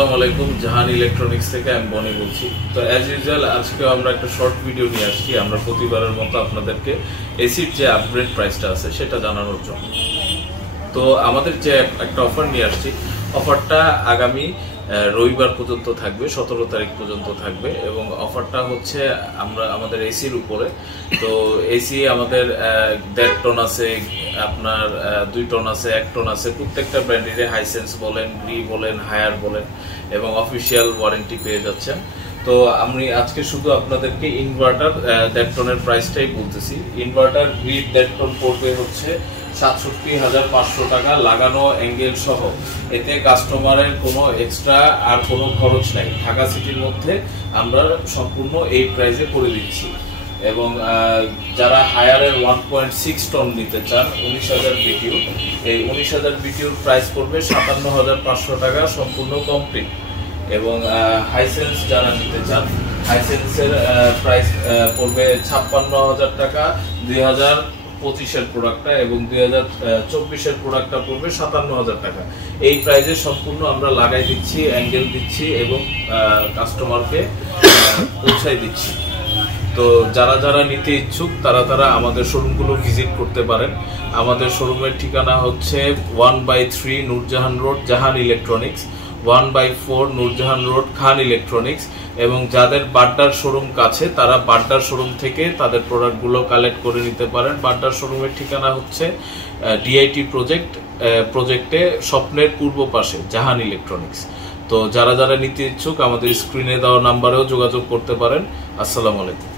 আসসালামু আলাইকুম, জাহান ইলেকট্রনিক্স থেকে আমি বনি বলছি। তো অ্যাজ ইউজুয়াল আজকে আমরা একটা শর্ট ভিডিও নিয়ে আসছি। আমরা প্রতিবারের মতো আপনাদেরকে এসির যে আপগ্রেড প্রাইসটা আছে সেটা জানানোর জন্য। তো আমাদের যে একটা অফার নিয়ে আসছি, অফারটা আগামী রবিবার পর্যন্ত থাকবে, 17 তারিখ পর্যন্ত থাকবে এবং অফারটা হচ্ছে আমাদের এসির উপরে। তো এসি আমাদের 1.5 টন আছে, আপনার 2 টন আছে, 1 টন আছে, প্রত্যেকটা ব্র্যান্ডের হাইসেন্স বলেন, গ্রি বলেন, হায়ার বলেন এবং অফিসিয়াল ওয়ারেন্টি পেয়ে যাচ্ছেন। তো আমি আজকে শুধু আপনাদেরকে ইনভার্টার 1.5 টনের প্রাইসটাই বলতেছি। ইনভার্টার গ্রিড 1.5 টন পড়বে হচ্ছে ৬৭,৫০০ টাকা লাগানো অ্যাঙ্গেল সহ। এতে কাস্টমারের কোনো এক্সট্রা আর কোনো খরচ নাই। ঢাকা সিটির মধ্যে আমরা সম্পূর্ণ এই প্রাইসে করে দিচ্ছি। এবং যারা হায়ারের 1.6 টন নিতে চান 19,000 বিটিউ, এই 19,000 বিটিউর প্রাইস পড়বে ৫৭,৫০০ টাকা সম্পূর্ণ কমপ্লিট। এবং হাইসেন্স যারা নিতে চান, হাইসেন্সের প্রাইস পড়বে ৫৬,০০০ টাকা ২০২৫-এর প্রোডাক্টটা, এবং ২০২৪-এর প্রোডাক্টটা পড়বে ৫৭,০০০ টাকা। এই প্রাইসে সম্পূর্ণ আমরা লাগাই দিচ্ছি, অ্যাঙ্গেল দিচ্ছি এবং কাস্টমারকে পৌঁছাই দিচ্ছি। তো যারা নিতে ইচ্ছুক তারা আমাদের শোরুমগুলো ভিজিট করতে পারেন। আমাদের শোরুমের ঠিকানা হচ্ছে 1/3 নূরজাহান রোড, জাহান ইলেকট্রনিক্স, 1/4 নূরজাহান রোড, খান ইলেকট্রনিক্স। এবং যাদের বাড্ডার শোরুম কাছে তারা বাড্ডার শোরুম থেকে তাদের প্রোডাক্টগুলো কালেক্ট করে নিতে পারেন। বাড্ডার শোরুমের ঠিকানা হচ্ছে ডিআইটি প্রজেক্টে স্বপ্নের পূর্ব পাশে জাহান ইলেকট্রনিক্স। তো যারা নিতে ইচ্ছুক আমাদের স্ক্রিনে দেওয়া নাম্বারেও যোগাযোগ করতে পারেন। আসসালামু আলাইকুম।